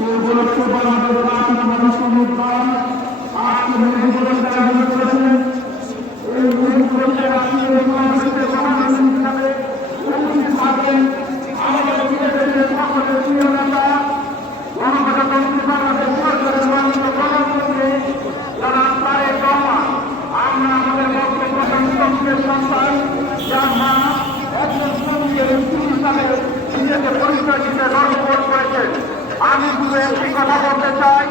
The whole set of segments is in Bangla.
সেই উপলক্ষে বাংলাদেশ রাষ্ট্রীয় মানুষ অনুষ্ঠান আজকে মেদিনীপুরে তারা মনে করেছেন এই মেদিনীপুরে রাষ্ট্রীয় বাংলাদেশের সমাবেশ হিসাবে উপস্থিত থাকবেন আমাদের বিদেশের সকলের প্রিয় নেতা গণপ্রজাতন্ত্রী বাংলাদেশ সরকারের মাননীয় প্রধানমন্ত্রী জনাব তারেক রহমান। আমরা আমাদের বক্তব্য সংসদের সন্তান যার মা একজন শ্রমিকের স্ত্রী হিসাবে নিজেকে পরিচয় দিতে গর্ববোধ করেছেন। আমি শুধু একটি কথা বলতে চাই,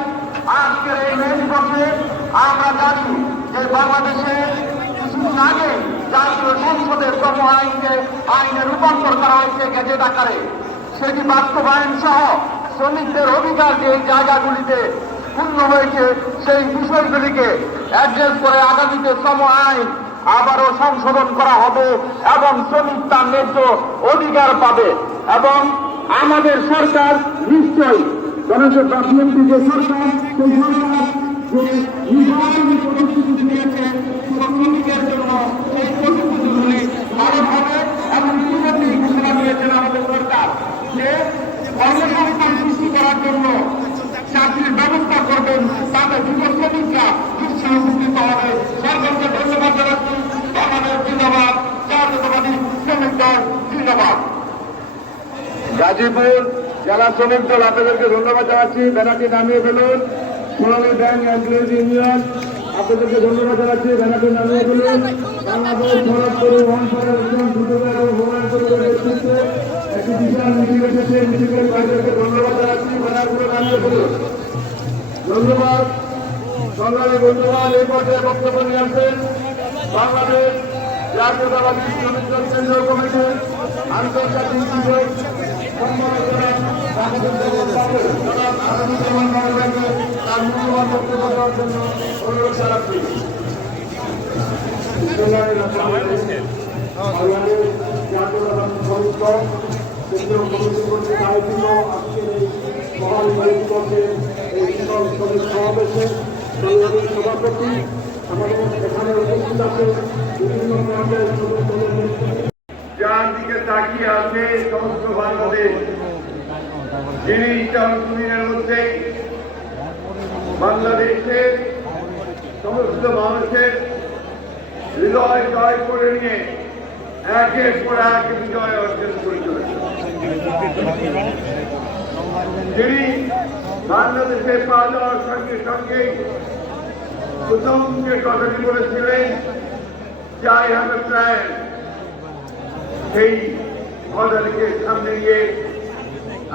আজকের এই দিবসে আমরা জানি যে বাংলাদেশে কিছুদিন আগে জাতীয় সংসদের শ্রম আইনে রূপান্তর করা হয়েছে গেজেট আকারে। সেটি বাস্তবায়ন সহ শ্রমিকদের অধিকার যে জায়গাগুলিতে ক্ষুণ্ণ হয়েছে সেই বিষয়গুলিকে অ্যাড্রেস করে আগামীতে শ্রম আইন আবারও সংশোধন করা হবে এবং শ্রমিক তার ন্যায্য অধিকার পাবে। এবং আমাদের সরকার নিশ্চয়ই বিএনপি যে সরকার সেই সরকার যে নির্বাচনী প্রতিশ্রুতি দিয়েছে শ্রমিকদের জন্য সেই প্রতিশ্রুতিগুলি পালন হবে এবং ইতিমধ্যে ঘোষণা দিয়েছেন আমাদের সরকার যে কর্মসংস্থান সৃষ্টি করার জন্য চাকরির ব্যবস্থা করবেন, তাদের যুব শ্রমিকরা উৎসাহ উপকৃত হবে। সরকারকে ধন্যবাদ জানাচ্ছি। বাংলাদেশ জিন্দাবাদ, জাতীয়তাবাদী শ্রমিক দল জিন্দাবাদ। গাজীপুর জেলা শ্রমিক দল আপনাদেরকে ধন্যবাদ জানাচ্ছি। ব্যানারটি নামিয়ে ফেলুন। সোনালী ব্যাংক এমপ্লয়িজ ইউনিয়ন আপনাদেরকে ধন্যবাদ জানাচ্ছি। ব্যানারটি নামিয়ে ফেলুন। বাংলাদেশ সড়ক পরিবহন ফেডারেশন দুর্যোগ এবং ভ্রমণ পরিবহনের নেতৃত্বে একটি বিশাল মিছিল এসেছে। মিছিলের ভাইদেরকে ধন্যবাদ জানাচ্ছি। ব্যানারগুলো নামিয়ে ফেলুন। ধন্যবাদ। সংগ্রামী বন্ধুগণ, এই পর্যায়ে বক্তব্য নিয়ে আসেন বাংলাদেশ জাতীয়তাবাদী শ্রমিক দল কেন্দ্রীয় কমিটির আন্তর্জাতিক দিবস তার মূল্যবান বক্তব্য দেওয়ার জন্য অনুরোধ জানাচ্ছি। বাংলাদেশ জাতীয়তাবাদী শ্রমিক দল কেন্দ্রীয় কমিটি কর্তৃক আয়োজিত আজকের এই মহান দিবসে এই সকল শ্রমিক সমাবেশে সভাপতি আমাদের এখানে উপস্থিত আছে বিভিন্ন পর্যায়ের শ্রমিক দলের যার দিকে তাকিয়ে আছে সমস্ত বাংলাদেশ, যিনি দিনের মধ্যে বাংলাদেশের সমস্ত মানুষের হৃদয় জয় করে নিয়ে একের পর এক বিজয় অর্জন করে চলেছে। যিনি বাংলাদেশে পা দেওয়ার সঙ্গে সঙ্গেই প্রথম যে কথাটি বলেছিলেন যে আই হ্যাভ এ প্ল্যান, সেই কথাটিকে সামনে নিয়ে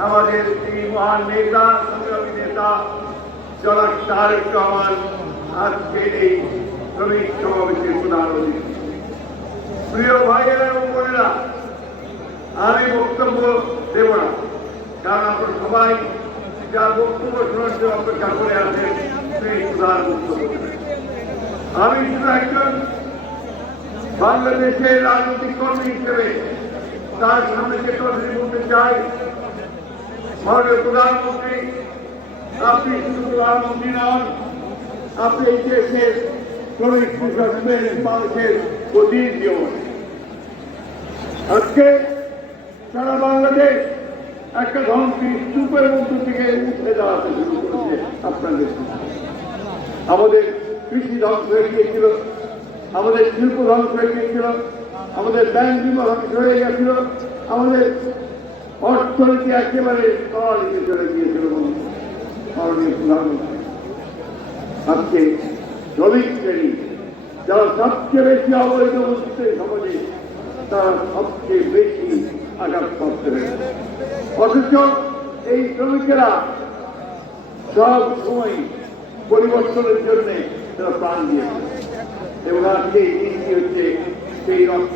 আমাদের এই মহান নেতা সংগ্রামী নেতা জনাব তারেক রহমান আজকে এই শ্রমিক সমাবেশের প্রধান অতিথি। প্রিয় ভাইয়েরা এবং বোনেরা, আমি বক্তব্য দেব না, কারণ আপনারা সবাই যার বক্তব্য শোনার জন্য অপেক্ষা করে আছেন সেই প্রধান বক্তব্য। আমি শুধু একজন বাংলাদেশের রাজনৈতিক কর্মী হিসেবে তার সামনে যে কথাটি বলতে চাই, মাননীয় প্রধানমন্ত্রী, আপনি শুধু প্রধানমন্ত্রী নন, আপনি এই দেশের শ্রমিক প্রশাসনের মানুষের প্রতিনিধিও। আজকে সারা বাংলাদেশ একটা ধ্বংসী স্তূপের মধ্যে থেকে উঠে দাঁড়াতে শুরু করেছে আপনাদের। আমাদের কৃষি ধ্বংস হয়ে গিয়েছিল, আমাদের শিল্প ধ্বংস হয়ে গিয়েছিল, আমাদের ব্যাংক বিমা ধ্বংস হয়ে গেছিল, আমাদের অর্থনীতি একেবারে তলানিতে চলে গিয়েছিল। মাননীয় প্রধানমন্ত্রী, আজকে শ্রমিক শ্রেণী যারা সবচেয়ে বেশি অবৈধ হচ্ছে সমাজে, তারা সবচেয়ে বেশি আঘাতপ্রাপ্ত হয়েছে। অথচ এই শ্রমিকেরা সব সময় পরিবর্তনের জন্য তারা প্রাণ দিয়েছে এবং আজকে এই দিনটি হচ্ছে সেই রক্তের